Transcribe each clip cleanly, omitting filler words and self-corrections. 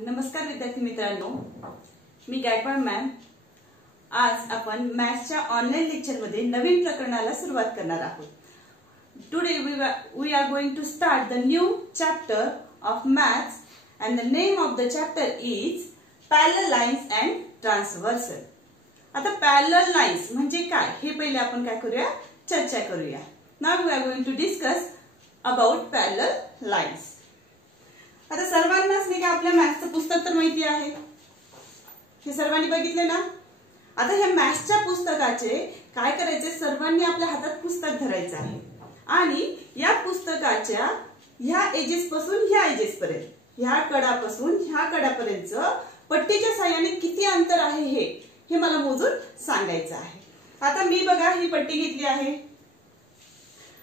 नमस्कार विद्यार्थी मित्रांनो, मी गायकवाड मॅम। आज आपण मॅथ्सच्या ऑनलाइन लेक्चर मध्ये नवीन प्रकरणाला सुरुवात करणार आहोत। Today we are going to start the new chapter of maths and the name of the chapter is parallel lines and transversal। आता parallel lines म्हणजे काय हे पहिले आपण काय करूया, चर्चा करूया। Now we are going to discuss about parallel lines। आता सर्वांनाच नाही का आपल्या मॅथ्सचं पुस्तक तर माहिती आहे, हे सर्वांनी बघितले ना। आता ह्या मॅथ्सच्या पुस्तकाचे काय करायचे, सर्वांनी आपल्या हातात पुस्तक धरायचं आहे आणि या पुस्तकाच्या ह्या एजेस पासून ह्या एजेस पर्यंत, ह्या कडापासून ह्या कडापर्यंत पट्टीच्या साहाय्याने किती अंतर आहे हे मला मोजून सांगायचं आहे। आता मी बघा ही पट्टी घेतली आहे।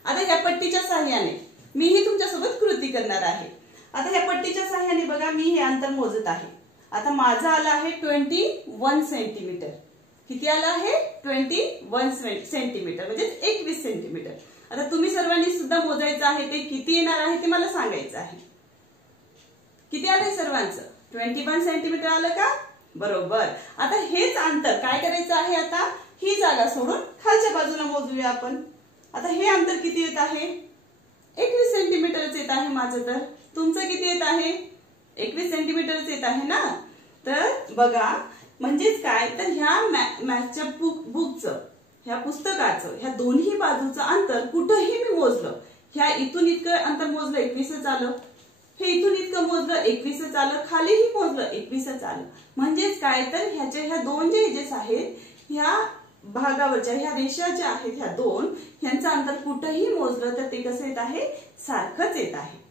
आता ह्या पट्टीच्या साहाय्याने मी ही तुमच्यासोबत कृती करणार आहे। आता ह्या पट्टीच्या साहाय्याने बघा मी हे अंतर मोजत आहे। आता माझा आला आहे 21 सेंटीमीटर। किती आला आहे? 21 सेंटीमीटर म्हणजे 21 सेंटीमीटर। आता तुम्ही सर्वांनी सुद्धा मोजायचं आहे, ते किती येणार आहे ते मला सांगायचं आहे। किती आलंय सर्वांचं? 21 सेंटीमीटर आलं का? बरोबर। आता हेच अंतर काय करायचं आहे, आता ही जागा सोडून खालच्या बाजूला मोजूया आपण। आता हे अंतर किती येत आहे? 21 सेंटीमीटरच येत आहे माझं। तर तुमचं किती येत आहे? 21 सेंटीमीटरच येत आहे ना। तर बघा म्हणजेच काय, तर ह्या मॅथ्सच्या बुकचं, ह्या पुस्तकाचं, ह्या दोन्ही बाजूचं अंतर कुठेही मी मोजलं, ह्या इथून इतकं अंतर मोजलं 21च आलं, हे इथून इतकं मोजलं 21च आलं, खालीही मोजलं 21च आलं। म्हणजेच काय, तर ह्या दोन जे एजेस आहेत, ह्या भागावरच्या ह्या रेषा ज्या आहेत ह्या दोन, ह्यांचं अंतर कुठेही मोजलं तर ते कसं येत आहे, सारखंच येत आहे।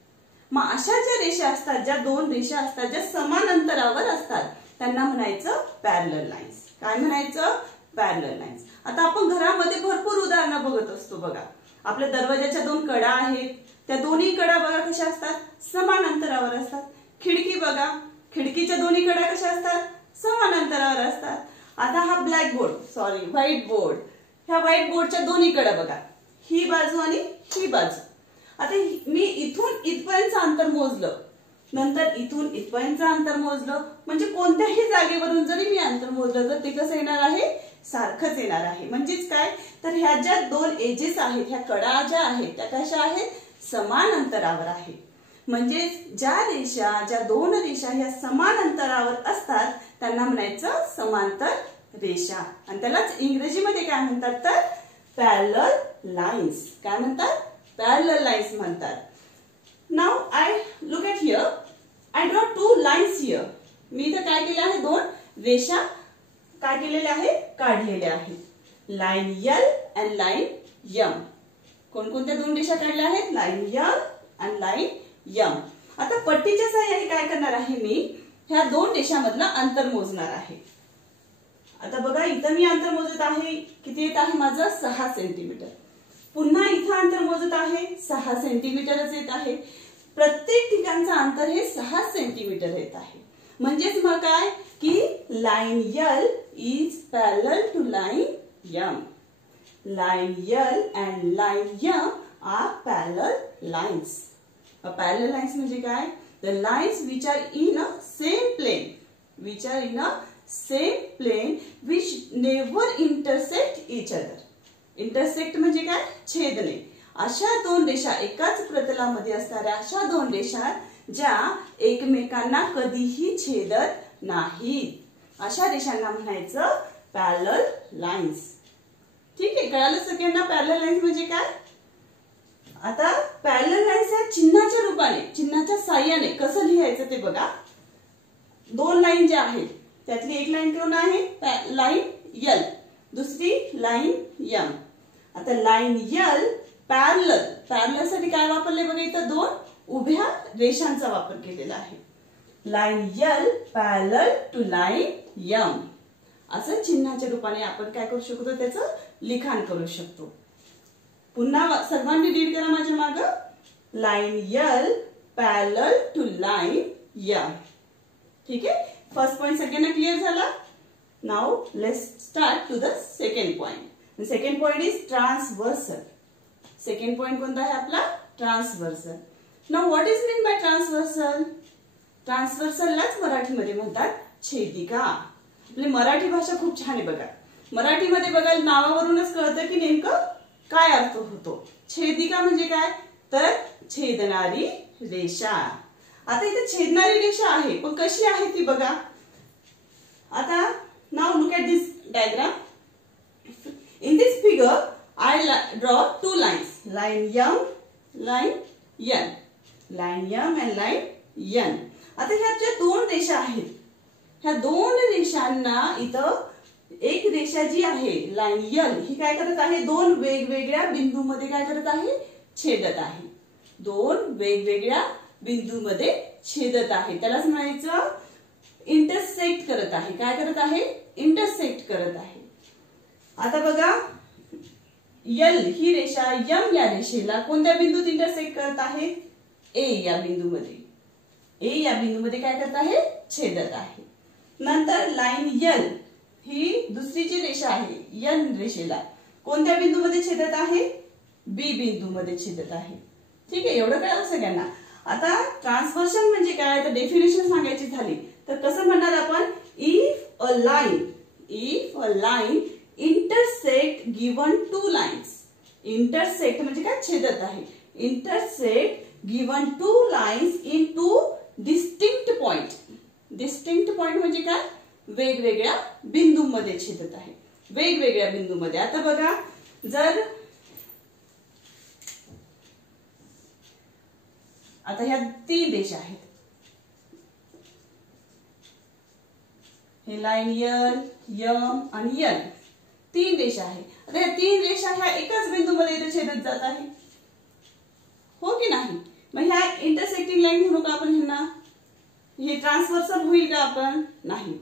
मग अशा ज्या रेषा असतात, ज्या दोन रेषा असतात ज्या समान अंतरावर असतात, त्यांना म्हणायचं पॅरलल लाईन्स। काय म्हणायचं? Parallel lines. आता आपण घरामध्ये भरपूर उदाहरणं बघत असतो बघा। आपल्या दरवाजाच्या दोन कडा आहेत, त्या दोन्ही कडा बघा कशा असतात, समान अंतरावर असतात। खिडकी बघा, खिडकीच्या दोन्ही कडा कशा असतात, समान अंतरावर असतात। आता हा black board, sorry white board, ह्या व्हाईट बोर्डच्या दोन्ही कडा बघा, ही बाजू आणि ही बाजू। आता मी इथून इथपर्यंत अंतर मोजलं, नंतर इथून इथपर्यंत अंतर मोजलं, म्हणजे कोणत्याही जागेवरून जरी मी अंतर मोजलं तर ते कसं येणार आहे, सारखंच येणार आहे। म्हणजेच काय, तर ह्या ज्या दोन एजेस आहेत, ह्या कडा ज्या आहेत त्या कशा आहेत, समान अंतरावर आहे। म्हणजे ज्या दोन रेषा ह्या समान अंतरावर असतात त्यांना म्हणायचं समांतर रेषा, आणि त्यालाच इंग्रजीमध्ये काय म्हणतात, तर पॅरलल लाईन्स। काय म्हणतात? पॅरलल लाईन्स म्हणतात। Now I look at here, I draw two lines here. मी इथे काय केलं आहे, दोन रेषा काय केलेल्या आहेत, काढलेल्या आहेत। Line L and line M. कोणकोणत्या दोन रेषा काढल्या आहेत? Line L and line M. आता पट्टीच्या साहाय्याने काय करणार आहे, मी ह्या दोन रेषांमधलं अंतर मोजणार आहे। आता बघा इथं मी अंतर मोजत आहे, किती येत आहे माझं, 6 सेंटीमीटर। पुन्हा इथं अंतर मोजत आहे, 6 सेंटीमीटरच येत आहे। प्रत्येक ठिकाणचं अंतर हे 6 सेंटीमीटर येत आहे। म्हणजेच मग काय की line L is parallel to line M. Line L and line M are parallel lines. Parallel lines म्हणजे काय, the lines which are in a same plane, which are in a same plane which never intersect each other. Intersect म्हणजे काय, छेदणे। अशा दोन रेषा, एकाच प्रतलामध्ये असणाऱ्या अशा दोन रेषा ज्या एकमेकांना कधीही छेदत नाहीत, अशा रेषांना म्हणायचं पॅरलल लाईन्स। ठीक आहे, कळालं सगळ्यांना पॅरलल लाईन्स म्हणजे काय? आता पॅरलल लाईन्स या चिन्हाच्या रूपाने, चिन्हाच्या साहाय्याने कसं लिहायचं ते बघा। दोन लाईन ज्या आहेत त्यातली एक लाईन कोण आहे, लाईन एल, दुसरी लाईन एम। आता लाईन एल पॅरलल, पॅरलल साठी काय वापरले बघा, इथं दोन उभ्या रेषांचा वापर केलेला आहे। Line L parallel to line M, असं चिन्हाच्या रूपाने आपण काय करू शकतो, त्याचं लिखाण करू शकतो। पुन्हा सर्वांनी रीड करा माझ्या माग, line L parallel to line M. ठीक आहे, फर्स्ट पॉइंट सगळ्यांना क्लिअर झाला। Now let's start to the second point. Second point is transversal. Second point कोणता आहे आपला? Transversal. Now what is mean by transversal? ट्रान्सव्हर्सललाच मराठीमध्ये म्हणतात छेदिका. आपली मराठी भाषा खूप छान आहे बघा. मराठीमध्ये बघा नावावरूनच कळतं की नेमकं काय अर्थ होतो. छेदिका म्हणजे काय तर छेदणारी रेषा. आता इथे छेदणारी रेषा आहे पण कशी आहे ती बघा. आता now look at this diagram. In this figure I draw two lines, line M, line N, line M and line N. आता ह्या ज्या दोन रेषा आहेत ह्या दोन रेषांना इथं एक रेषा जी आहे लाईन L ही काय करत आहे दोन वेगवेगळ्या बिंदूमध्ये काय करत आहे छेदत आहे. दोन वेगवेगळ्या बिंदूमध्ये छेदत आहे त्यालाच म्हणायचं इंटरसेक्ट करत आहे. काय करत आहे इंटरसेक्ट करत आहे. आता बघा L ही रेषा M या रेषेला कोणत्या बिंदूत इंटरसेक्ट करत आहे A या बिंदूमध्ये. A या बिंदूमध्ये काय करत आहे छेदत आहे. नंतर लाईन L ही दुसरी जी रेषा आहे N रेषेला कोणत्या बिंदूमध्ये छेदत आहे B बिंदूमध्ये छेदत आहे. ठीक आहे एवढं कळलं सगळ्यांना. आता ट्रान्सव्हर्सल म्हणजे काय तर डेफिनेशन सांगायची झाली तर कसं म्हणणार आपण if a line intersect given two lines. Intersect म्हणजे काय छेदत आहे. Intersect given two lines in two distinct point. Distinct point म्हणजे काय वेगवेगळ्या बिंदूमध्ये छेदत आहे वेगवेगळ्या बिंदूमध्ये. आता बघा जर आता ह्या तीन रेषा आहेत हे लाईन L, M आणि N तीन रेषा आहे. आता ह्या तीन रेषा ह्या एकाच बिंदूमध्ये इथे छेदत जात आहे हो की नाही. मग ह्या इंटरसेक्टिंग लाईन म्हणू का आपण ह्यांना. हे ट्रान्सव्हर्सल होईल का आपण नाही.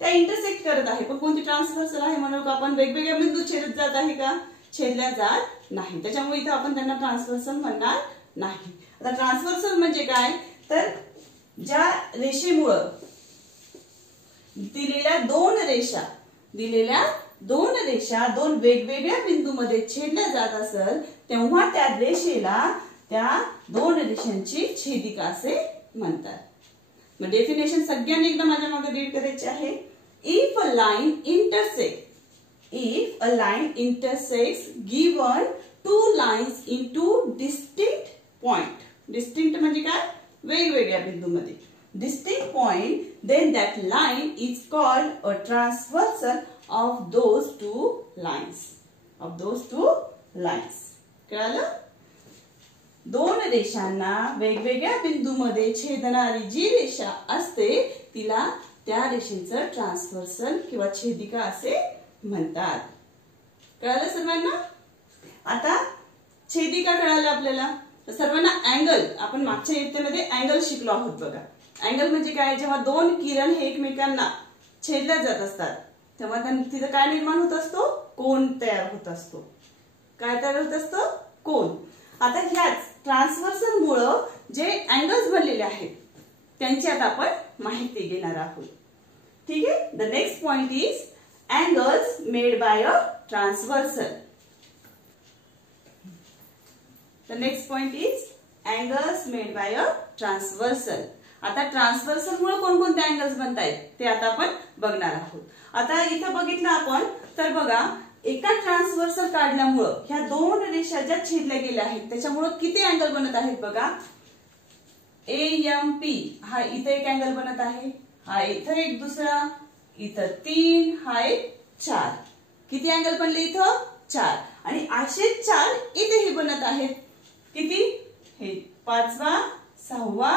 त्या इंटरसेक्ट करत आहे पण कोणती ट्रान्सव्हर्सल आहे म्हणू का आपण वेगवेगळ्या बिंदू छेदत जात आहे का छेदल्या जात नाही. त्याच्यामुळे इथे आपण त्यांना ट्रान्सव्हर्सल म्हणणार नाही. आता ट्रान्सव्हर्सल म्हणजे काय तर ज्या रेषेमुळं दिलेल्या दोन वेगवेगळ्या बिंदूमध्ये छेदल्या जात असेल तेव्हा त्या रेषेला त्या दोन रेषांची छेदिका असे म्हणतात. मग डेफिनेशन सगळ्यांनी एकदा माझ्या मागे रीड करायचे आहे. If a line intersects given two lines in two distinct point. Distinct म्हणजे काय वेगवेगळ्या बिंदूमध्ये distinct point then that line is called a transversal of those two lines. कळलं. दोन रेषांना वेगवेगळ्या बिंदूमध्ये छेदणारी जी रेषा असते तिला त्या रेषेचं ट्रान्सव्हर्सल किंवा छेदिका असे म्हणतात. कळलं सर्वांना. आता छेदिका कळालं आपल्याला तर सर्वांना अँगल आपण मागच्या इयत्तेमध्ये अँगल शिकलो आहोत बघा. अँगल म्हणजे काय जेव्हा दोन किरण हे एकमेकांना छेदल्या जात असतात तेव्हा तिथे काय निर्माण होत असतो कोन तयार होत असतो. काय तयार होत असतो कोन. आता ह्याच ट्रान्सव्हर्सल मुळे जे अँगल्स बनलेले आहेत त्यांची आता आपण माहिती घेणार आहोत. ठीक आहे. The next point is angles made by a transversal. The next point is angles made by a transversal. आता ट्रान्सव्हर्सल मुळे कोणकोणते अँगल्स बनतायत ते आता आपण बघणार आहोत. आता इथे बघितलं आपण तर बघा एका ट्रान्सव्हर्सल काढल्यामुळं ह्या दोन रेषा ज्या छेदल्या गेल्या आहेत त्याच्यामुळे किती अँगल बनत आहेत बघा. AMP हा इथे एक अँगल बनत आहे हा इथे एक दुसरा इथं 3 हा एक 4. किती अँगल बनले इथं 4 आणि असे 4 इथेही बनत आहेत. किती हे 5वा 6वा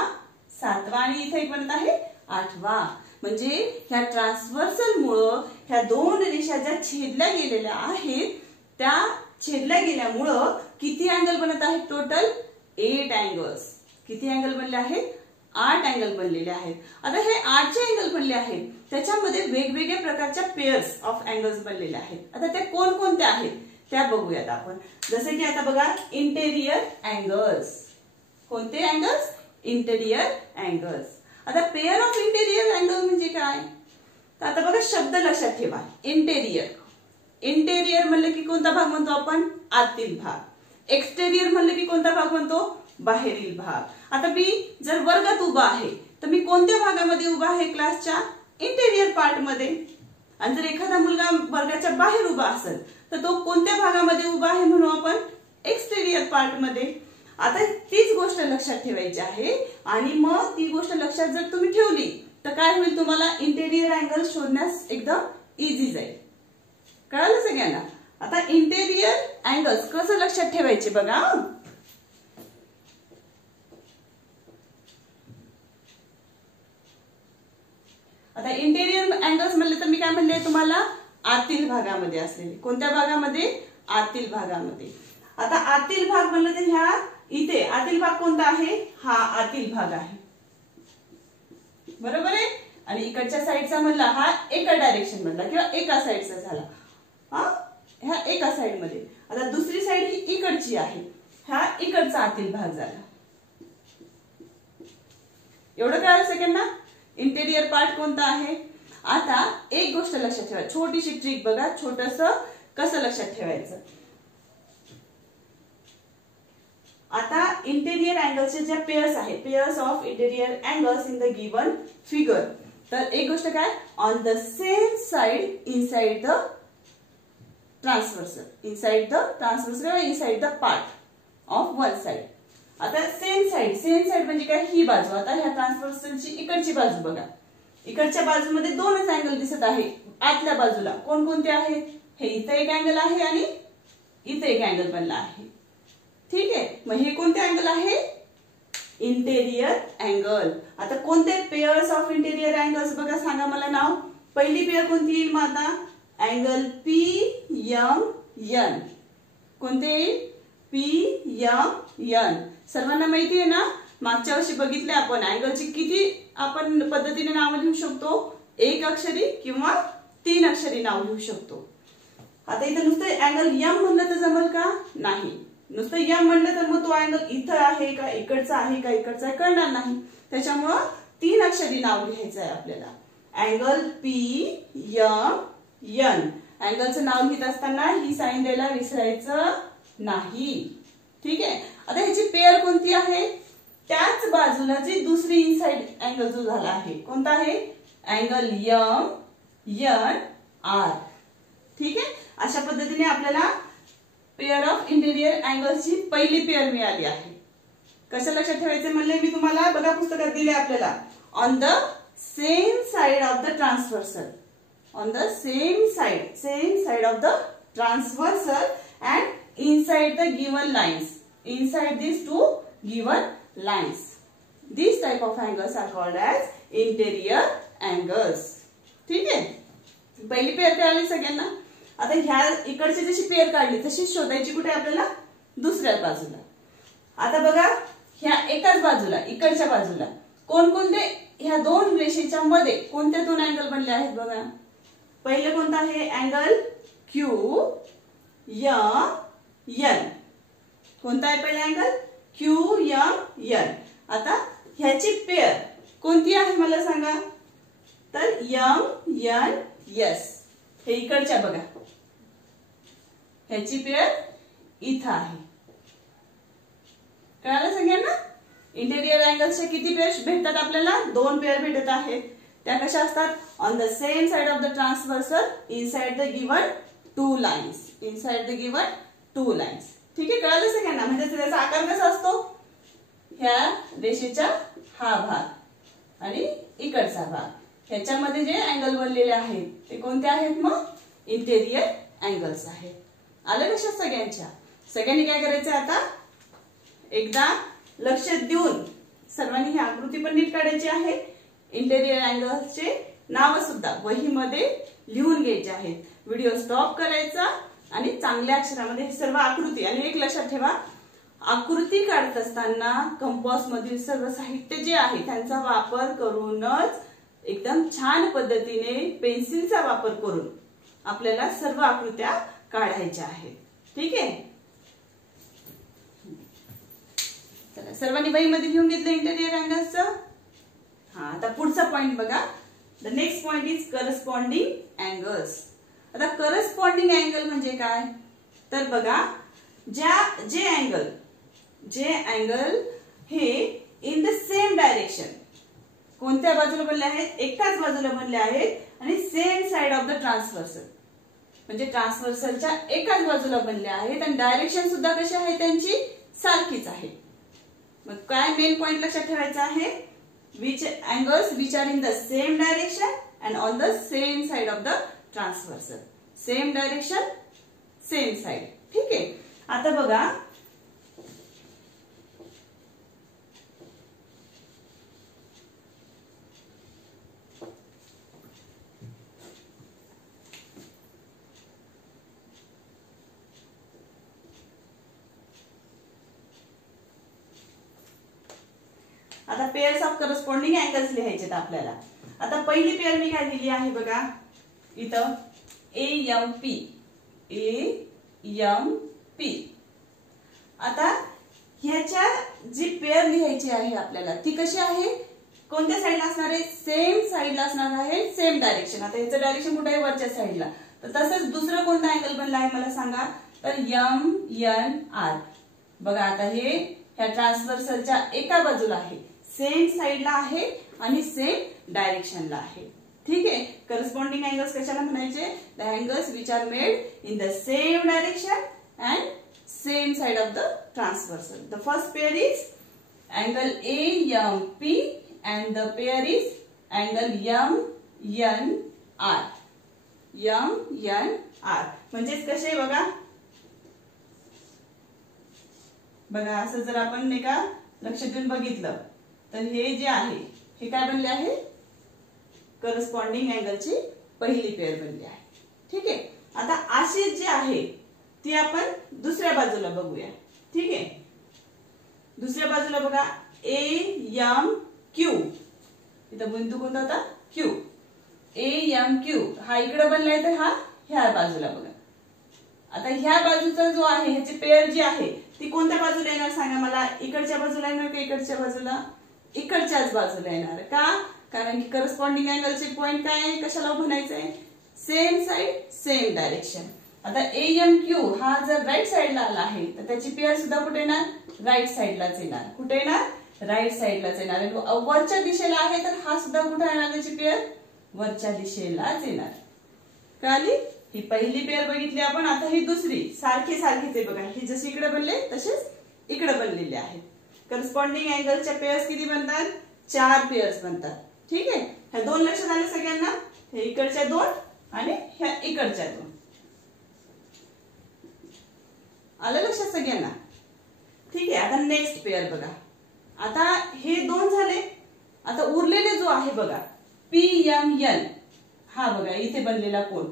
7वा आणि इथे एक बनत आहे 8वा. म्हणजे ह्या ट्रान्सव्हर्सल मुळे ह्या दोन रेषा ज्या छेदल्या गेलेल्या आहेत त्या छेदल्या गेल्यामुळं किती अँगल बनत आहेत टोटल 8 अँगल्स. किती अँगल बनले आहेत 8 अँगल बनलेले आहेत. आता हे 8 जे अँगल बनले आहेत त्याच्यामध्ये वेगवेगळ्या प्रकारच्या पेअर्स ऑफ अँगल्स बनलेले आहेत. आता त्या कोणकोणत्या आहेत त्या बघूयात आपण. जसे की आता बघा इंटेरियर अँगल्स. कोणते अँगल्स इंटेरियर अँगल्स. आता पेअर ऑफ इंटेरियर अँगल म्हणजे काय तर आता बघा शब्द लक्षात ठेवा. इंटेरियर म्हणलं की कोणता भाग म्हणतो आपण आतील भाग. एक्सटेरियर म्हणलं की कोणता भाग म्हणतो बाहेरील भाग. आता मी जर वर्गात उभा आहे तर मी कोणत्या भागामध्ये उभा आहे क्लासच्या? इंटेरियर पार्ट मध्ये. आणि जर एखादा मुलगा वर्गाच्या बाहेर उभा असेल तर तो कोणत्या भागामध्ये उभा आहे म्हणू आपण? एक्सटेरियर पार्ट मध्ये. आता तीच गोष्ट लक्षात ठेवायची आहे आणि मग ती गोष्ट लक्षात जर तुम्ही ठेवली तर काय होईल? तुम्हाला इंटेरियर अँगल शोधण्यास एकदम इझी जाईल. कळालं सगळ्यांना? आता इंटेरियर अँगल्स कसं लक्षात ठेवायचे बघा. आता इंटेरियर अँगल्स म्हणले तर मी काय म्हणले तुम्हाला? आतील भागामध्ये असलेले. कोणत्या भागामध्ये? आतील भागामध्ये. आता आतील भाग म्हणलं तर ह्या इथे आतील भाग कोणता आहे? हा आतील भाग आहे, बरोबर आहे. आणि इकडच्या साईडचा म्हणला हा एका डायरेक्शन मधला किंवा एका साईडचा झाला, ह्या एका साइड मध्ये. आता दुसरी साइड ही इकडची आहे, हा इकडचा आतील भाग झाला. एवढं कळालं सगळ्यांना? इंटेरियर पार्ट कोणता आहे? आता एक गोष्ट लक्षात ठेवा, छोटीशी ट्रिक बघा, छोटस कसं लक्षात ठेवायचं. आता इंटेरियर अँगल्सचे ज्या पेयर्स आहेत, pairs of interior angles in the given figure. तर एक गोष्ट काय? On the same side inside the transversal, inside the transversal किंवा inside the part of one side. आता सेम साइड म्हणजे काय? ही बाजू. आता ह्या ट्रान्सव्हर्सलची इकडची बाजू बघा. इकडच्या बाजूमध्ये दोनच अँगल दिसत आहे. आतल्या बाजूला कोणकोणते आहेत? हे इथे एक अँगल आहे आणि इथे एक अँगल बनला आहे. ठीक आहे, मग हे कोणते अँगल आहे? Interior angle. आता कोणते पेयर्स ऑफ इंटेरियर अँगल्स बघा, सांगा मला नाव. पहिली पेयर कोणती येईल? मग आता अँगल PMN. कोणते येईल? PMN. सर्वांना माहिती आहे ना? मागच्या वर्षी बघितले आपण अँगलची किती आपण पद्धतीने नाव लिहू शकतो. एक अक्षरी किंवा 3 अक्षरी नाव लिहू शकतो. आता इथे नुसतं अँगल M म्हणलं तर जमल का? नाही. नुसतं M म्हणलं तर मग तो अँगल इथं आहे का, इकडचा आहे का, इकडचा आहे कळणार नाही. त्याच्यामुळं 3 अक्षरी नाव लिहायचं आहे आपल्याला. Angle PMN. अँगलचं नाव लिहित असताना ही साइन द्यायला विसरायचं नाही. ठीक आहे. आता ह्याची पेयर कोणती आहे? त्याच बाजूला जी दुसरी इनसाइड अँगल जो झाला आहे, कोणता आहे? Angle MNR. ठीक आहे. अशा पद्धतीने आपल्याला पेयर ऑफ इंटेरियर अँगल्सची पहिली पेयर मिळाली आहे. कसं लक्षात ठेवायचं म्हणले मी तुम्हाला? बघा पुस्तकात दिले आपल्याला. On the same side of the transversal, on the same side of the transversal and inside the given lines, inside these two given lines. These type of angles are called as interior angles. ठीक आहे. पहिली pair कळाली सगळ्यांना? आता ह्या इकडची जशी pair काढली तशी शोधायची कुठे आपल्याला? दुसऱ्या बाजूला. आता बघा ह्या एकाच बाजूला, इकडच्या बाजूला कोणकोणते ह्या दोन रेषेच्या मध्ये कोणत्या दोन अँगल बनले आहेत बघा. पहिले कोणता आहे? Angle QMN. कोणता आहे पहिला अँगल? QMN. आता ह्याची पेयर कोणती आहे मला सांगा? तर MNS. हे इकडच्या बघा, ह्याची पेयर इथं आहे. कळालं सगळ्यांना? इंटेरियर अँगल्सच्या किती पेयर भेटतात आपल्याला? 2 पेयर भेटत आहेत. त्या कशा असतात? On the same side of the transversal inside the given 2 lines, inside the given 2 lines. ठीक आहे. कळालं सगळ्यांना? म्हणजे त्याचा आकार कसा असतो? ह्या रेषेचा हा भाग आणि इकडचा भाग, ह्याच्यामध्ये जे अँगल बनलेले आहेत ते कोणते आहेत? मग इंटेरियर अँगल्स आहेत. आलं लक्षात सगळ्यांच्या? सगळ्यांनी काय करायचं आता? एकदा लक्ष देऊन सर्वांनी ही आकृती पण नीट काढायची आहे. इंटेरियर अँगल्सचे नाव सुद्धा वहीमध्ये लिहून घ्यायचे आहेत. व्हिडिओ स्टॉप करायचा आणि चांगल्या अक्षरामध्ये हे सर्व आकृती. आणि एक लक्षात ठेवा, आकृती काढत असताना कंपास मधील सर्व साहित्य जे आहे त्यांचा वापर करूनच एकदम छान पद्धतीने पेन्सिलचा वापर करून आपल्याला सर्व आकृत्या काढायच्या आहेत. ठीक आहे. चला सर्वांनी वहीमध्ये लिहून घेतलं इंटेरियर अँगल्सचं. हा, आता पुढचा पॉइंट बघा. The next point is corresponding angles. आता करस्पॉन्डिंग अँगल म्हणजे काय? तर बघा, जे अँगल हे इन द सेम डायरेक्शन, कोणत्या बाजूला बनले आहेत, एकाच बाजूला बनले आहेत आणि same side of the transversal, म्हणजे ट्रान्सव्हर्सलच्या एकाच बाजूला बनले आहेत आणि डायरेक्शन सुद्धा कशी आहे त्यांची सारखीच आहे. मग काय मेन पॉइंट लक्षात ठेवायचा आहे, which angles which are in the same direction and on the same side of the transversal. Same direction, same side. ठीक आहे. आता बघा आता पेअर्स ऑफ करस्पॉन्डिंग अँगल्स लिहायचे आपल्याला. आता पहिली पेअर मी काय लिहिली आहे बघा इथं AMP. आता ह्याच्या जी पेअर लिहायची आहे आपल्याला ती कशी आहे, कोणत्या साईडला असणार आहे, सेम साईडला असणार आहे, सेम डायरेक्शन. आता ह्याचं डायरेक्शन कुठे आहे, वरच्या साईडला. तर तसंच दुसरं कोणता अँगल बनला आहे मला सांगा, तर MNR. बघा आता हे ह्या ट्रान्सव्हर्सलच्या एका बाजूला आहे, सेम साइडला आहे आणि सेम डायरेक्शनला आहे. ठीक आहे. करस्पॉन्डिंग अँगल्स कशाला म्हणायचे, the angles which are made in the same direction and same side of the transversal. The first pair is angle AMP and the pair is angle MNR. म्हणजेच कसे बघा, बघा असं जर आपण नाही का लक्ष देऊन बघितलं तर हे जे आहे हे काय बनले आहे, करस्पॉन्डिंग अँगलची पहिली पेअर बनली आहे. ठीक आहे. आता अशी जी आहे ती आपण दुसऱ्या बाजूला बघूया. ठीक आहे. दुसऱ्या बाजूला बघा AMQ. इथं बिंदू कोणता होता, Q. AMQ हा इकडे बनलाय तर हा ह्या बाजूला बघा. आता ह्या बाजूचा जो आहे ह्याची पेअर जी आहे ती कोणत्या बाजूला येणार सांगा मला, इकडच्या बाजूला येणार का इकडच्या बाजूला, इकडच्याच बाजूला येणार. का, कारण की करस्पॉन्डिंग अँगलचे पॉइंट काय आहे, कशाला म्हणायचंय, सेम साइड सेम डायरेक्शन. आता AMQ हा जर राईट साइडला आला आहे तर त्याची पेअर सुद्धा कुठे येणार, राईट साइडलाच येणार. कुठे येणार, राईट साइडलाच येणार. वरच्या दिशेला आहे तर हा सुद्धा कुठे येणार, त्याची पेअर वरच्या दिशेलाच येणार. कळाली. ही पहिली पेअर बघितली आपण. आता ही दुसरी सारखीच आहे बघा, ही जशी इकडे बनले तसेच इकडे बनलेले आहेत. करस्पॉन्डिंग अँगलच्या पेअर्स किती बनतात, 4 पेअर्स बनतात. ठीक आहे. ह्या 2 लक्षात आले सगळ्यांना, हे इकडच्या 2 आणि ह्या इकडच्या 2 आलं लक्षात सगळ्यांना. ठीक आहे. आता नेक्स्ट पेअर बघा. आता हे 2 झाले. आता उरलेले जो आहे बघा PMN, हा बघा इथे बनलेला कोण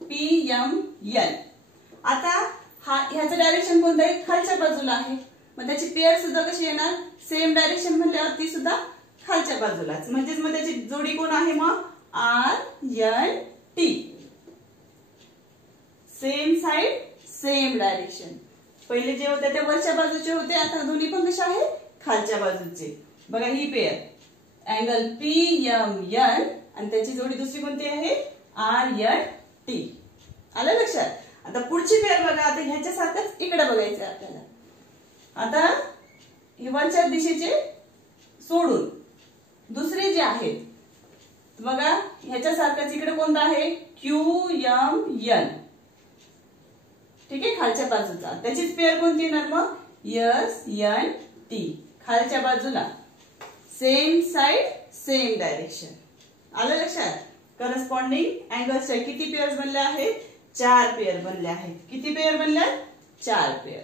PMN. आता हा ह्याचं डायरेक्शन कोणतं आहे, खालच्या बाजूला आहे. मग त्याची पेअर सुद्धा कशी येणार, सेम डायरेक्शन म्हणल्यावर ती सुद्धा खालच्या बाजूलाच. म्हणजेच मग त्याची जोडी कोण आहे, मग RNT. Same side same direction. पहिले जे होते ते वरच्या बाजूचे होते, आता दोन्ही पण कशा आहे, खालच्या बाजूचे. बघा ही पेअर अँगल PMN आणि त्याची जोडी दुसरी कोणती आहे, RNT. आलं लक्षात. आता पुढची पेअर बघा. आता ह्याच्यासारखंच इकडे बघायचं आपल्याला. आता हे वरच्या दिशेचे सोडून दुसरे जे आहेत बघा, ह्याच्यासारखंच इकडे कोणतं आहे, QMN. ठीक आहे. खालच्या बाजूचा त्याचीच पेअर कोणती येणार मग, SNT. खालच्या बाजूला सेम साइड सेम डायरेक्शन. आलं लक्षात. करस्पॉन्डिंग अँगल्सच्या किती पेअर्स बनल्या आहेत, 4 पेअर बनल्या आहेत. किती पेअर बनल्या, 4 पेअर.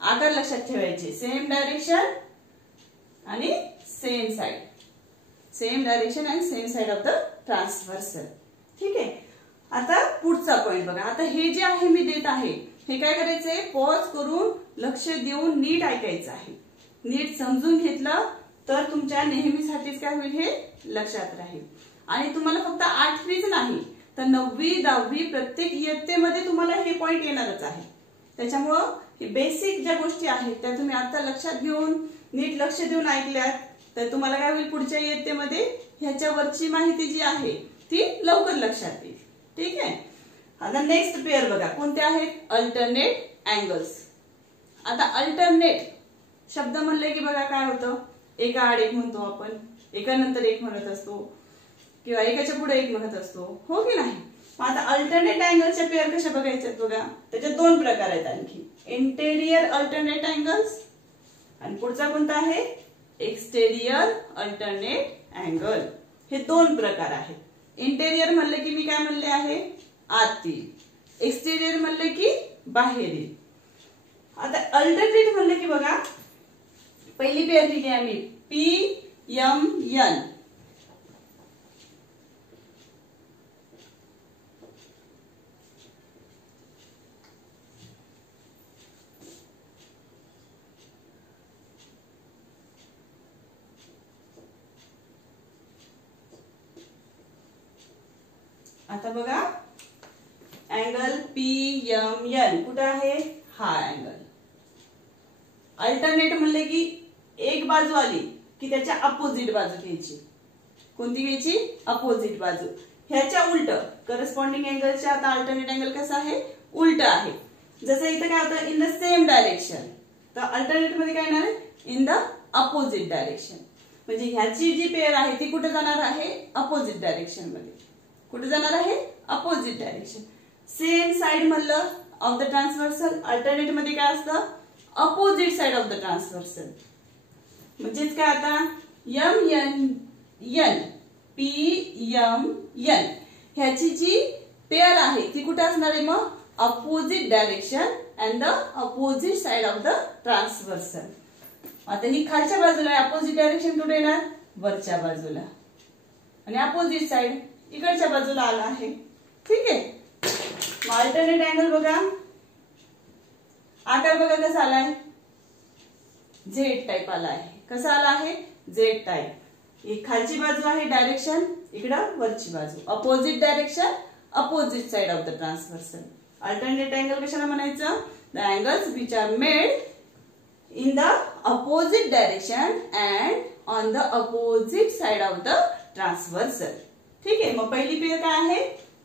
आकार लक्षात ठेवायचे, सेम डायरेक्शन आणि same side, same direction and same side of the transversal. ठीक आहे. आता पुढचा पॉइंट बघा. आता हे जे आहे मी देत आहे हे काय करायचंय, पॉज करून लक्ष देऊन नीट ऐकायचं आहे. नीट समजून घेतलं तर तुमच्या नेहमीसाठीच काय होईल, हे लक्षात राहील. आणि तुम्हाला फक्त 8वीच नाही तर 9वी 10वी प्रत्येक इयत्तेमध्ये तुम्हाला हे पॉइंट येणारच आहे. त्याच्यामुळं हे बेसिक ज्या गोष्टी आहेत त्या तुम्ही आता लक्षात घेऊन नीट लक्ष देऊन ऐकल्यात तर तुम्हाला काय होईल, पुढच्या इयत्तेमध्ये ह्याच्यावरची माहिती जी आहे ती लवकर लक्षात येईल. ठीक आहे. आता नेक्स्ट पेअर बघा कोणते आहेत, अल्टरनेट अँगल्स. आता अल्टरनेट शब्द म्हणले की बघा काय होतं, एका आड एक म्हणतो आपण, एका नंतर एक म्हणत असतो किंवा एकाच्या पुढे एक म्हणत असतो, हो की नाही? मग आता अल्टरनेट अँगलच्या पेअर कशा बघायच्यात बघा. त्याच्यात दोन प्रकार आहेत आणखी, इंटेरियर अल्टरनेट अँगल्स आणि पुढचा कोणता आहे, एक्सटेरियर अल्टरनेट अँगल. हे दोन प्रकार आहेत. इंटेरियर म्हणले की मी काय म्हणले आहे, आतील. एक्सटेरियर म्हणले की बाहेरील. आता अल्टरनेट म्हणले की बघा, पहिली पेअर लिहिली आम्ही PMN. आता बघा अँगल PMN कुठे आहे, हा अँगल. अल्टरनेट म्हणले की एक बाजू आली की त्याच्या अपोजिट बाजू घ्यायची. कोणती घ्यायची, अपोजिट बाजू. ह्याच्या उलट करस्पॉन्डिंग अँगलच्या आता अल्टरनेट अँगल कसा आहे, उलट आहे. जसं इथं काय होतं, इन द सेम डायरेक्शन, तर अल्टरनेट मध्ये काय येणार, इन द अपोजिट डायरेक्शन. म्हणजे ह्याची जी पेअर आहे ती कुठे जाणार आहे, अपोजिट डायरेक्शन मध्ये. कुठे जाणार आहे, अपोजिट डायरेक्शन. सेम साइड म्हणलं ऑफ द ट्रान्सव्हर्सल, अल्टरनेट मध्ये काय असतं, opposite side of the transversal. म्हणजेच काय आता MNN PMN ह्याची जी पेअर आहे ती कुठे असणार आहे, मग opposite direction and the opposite side of the transversal. आता ही खालच्या बाजूला अपोजिट डायरेक्शन कुठे येणार, वरच्या बाजूला, आणि अपोजिट साइड इकडच्या बाजूला आला आहे. ठीक आहे. अल्टरनेट अँगल बघा, आकार बघा कसा आलाय, झेड टाइप आला आहे. कसा आला आहे, झेड टाइप. ही खालची बाजू आहे डायरेक्शन, इकडं वरची बाजू, opposite direction, opposite side of the transversal. Alternate angle कशाला म्हणायचं, the angles which are made in the opposite direction and on the opposite side of the transversal. ठीक आहे. मग पहिली पेअर काय आहे,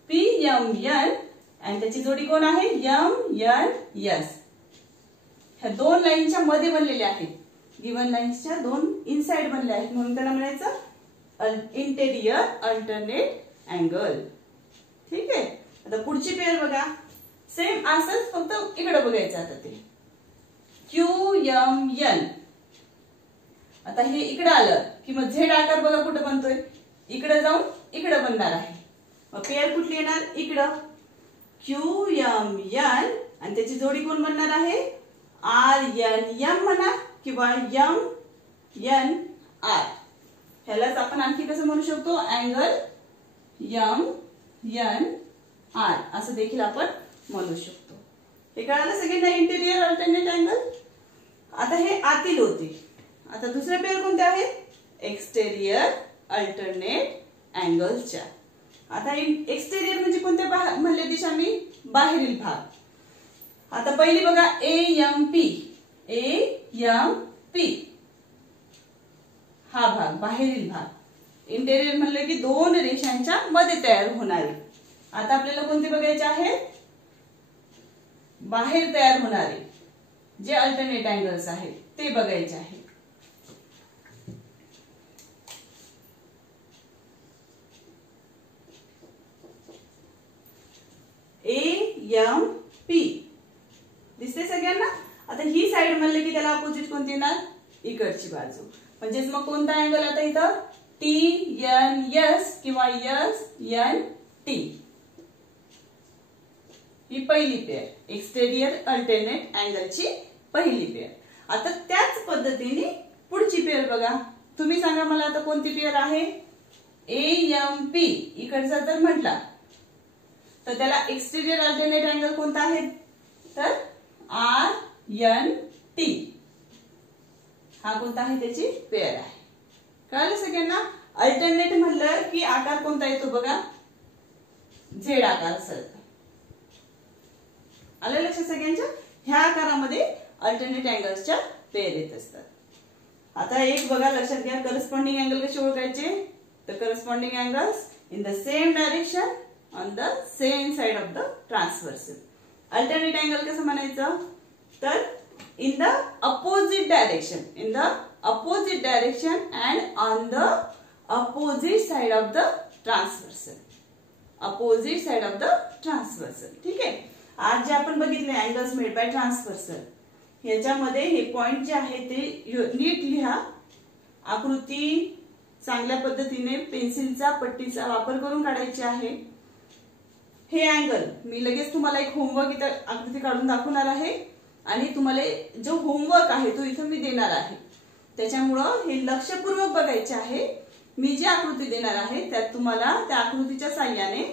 PMN आणि त्याची जोडी कोण आहे, MNS. ह्या दोन लाईनच्या मध्ये बनलेल्या आहेत, गिवन लाईन्सच्या दोन इनसाइड बनल्या आहेत, म्हणून त्याला म्हणायचं इंटेरियर अल्टरनेट अँगल. ठीक आहे. आता पुढची पेअर बघा, सेम असंच फक्त इकडे बघायचं. आता ते QMN. आता हे इकडे आलं की मग झेड आकार बघा कुठे बनतोय, इकडे जाऊन इकडे बनणार आहे. मग पेअर कुठली येणार, इकडं QMN आणि त्याची जोडी कोण बनणार आहे, RNM म्हणा किंवा MNR. ह्यालाच आपण आणखी कसं म्हणू शकतो, अँगल MNR असं देखील आपण म्हणू शकतो. हे कळालं सगळ्यांना, इंटेरियर अल्टरनेट अँगल. आता हे आतील होते. आता दुसऱ्या पेअर कोणत्या आहेत, एक्सटेरियर अल्टरनेट अँगलच्या. आता एक्सटेरियर म्हणजे कोणत्या म्हणले दिशा मी, बाहेरील भाग. आता पहिली बघा AMP. हा भाग बाहेरील भाग. इंटेरियर म्हणले की दोन रेषांच्या मध्ये तयार होणारे. आता आपल्याला कोणते बघायचे आहे, बाहेर तयार होणारे जे अल्टरनेट अँगल्स आहेत ते बघायचे आहे. AMP दिसते सगळ्यांना. आता ही साइड म्हणले की त्याला अपोजिट कोणती येणार, इकडची बाजू. म्हणजेच मग कोणता अँगल आता इथं, TNS किंवा SNT. ही पहिली पेअर, एक्सटेरियर अल्टरनेट अँगलची पहिली पेअर. आता त्याच पद्धतीने पुढची पेअर बघा. तुम्ही सांगा मला आता कोणती पेअर आहे, AMP. इकडचा जर म्हटला तर त्याला एक्सटेरियर अल्टरनेट अँगल कोणता आहे, तर RNT. हा कोणता आहे, त्याची पेअर आहे. कळलं सगळ्यांना. अल्टरनेट म्हणलं की आकार कोणता येतो बघा, झेड आकार असतो. आलं लक्षात सगळ्यांच्या. ह्या आकारामध्ये अल्टरनेट अँगल्सच्या पेअर येत असतात. आता एक बघा लक्षात घ्या, करस्पॉन्डिंग अँगल कसे ओळखायचे, तर corresponding angles in the same direction on the same side of the transversal. Alternate angle कसं म्हणायचं, तर in the opposite direction, in the opposite direction and on the opposite side of the transversal. Opposite side of the transversal. ठीक आहे. आज जे आपण बघितले angles made by transversal, ह्याच्यामध्ये हे पॉइंट जे आहे ते नीट लिहा. आकृती चांगल्या पद्धतीने पेन्सिलचा पट्टीचा वापर करून काढायची आहे. हे अँगल मी लगेच तुम्हाला एक होमवर्क इथं आकृती काढून दाखवणार आहे आणि तुम्हाला जो होमवर्क आहे तो इथं मी देणार आहे. त्याच्यामुळं हे लक्षपूर्वक बघायचे आहे. मी जी आकृती देणार आहे त्यात तुम्हाला त्या आकृतीच्या साहाय्याने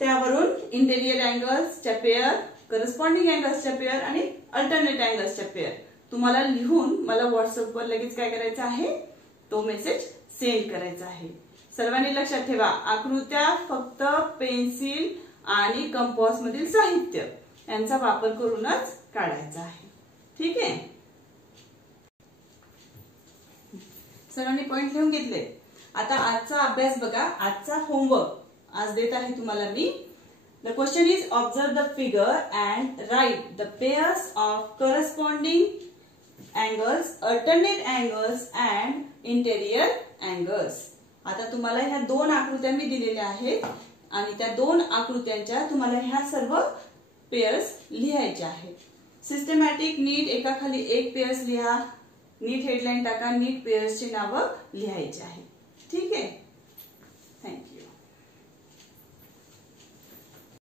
त्यावरून इंटेरियर अँगल्सच्या पेअर, करस्पॉन्डिंग अँगल्सच्या पेअर आणि अल्टरनेट अँगल्सच्या पेअर तुम्हाला लिहून मला व्हॉट्सअपवर लगेच काय करायचं आहे, तो मेसेज सेंड करायचा आहे. सर्वांनी लक्षात ठेवा, आकृत्या फक्त पेन्सिल आणि कंपास मधील साहित्य यांचा वापर करूनच काढायचा आहे. ठीक आहे. सर्वांनी पॉइंट लिहून घेतले. आता आजचा अभ्यास बघा. आजचा होमवर्क आज देत आहे तुम्हाला मी. The question is observe the figure and write the pairs of corresponding angles, alternate angles and interior angles. आता तुम्हाला ह्या दोन आकृत्या मी दिलेल्या आहेत आणि त्या दोन आकृत्यांच्या तुम्हाला ह्या सर्व पेयर्स लिहायच्या आहेत. सिस्टमॅटिक नीट एकाखाली एक पेयर्स लिहा, नीट हेडलाईन टाका, नीट पेयर्सची नावं लिहायची आहे. ठीक आहे.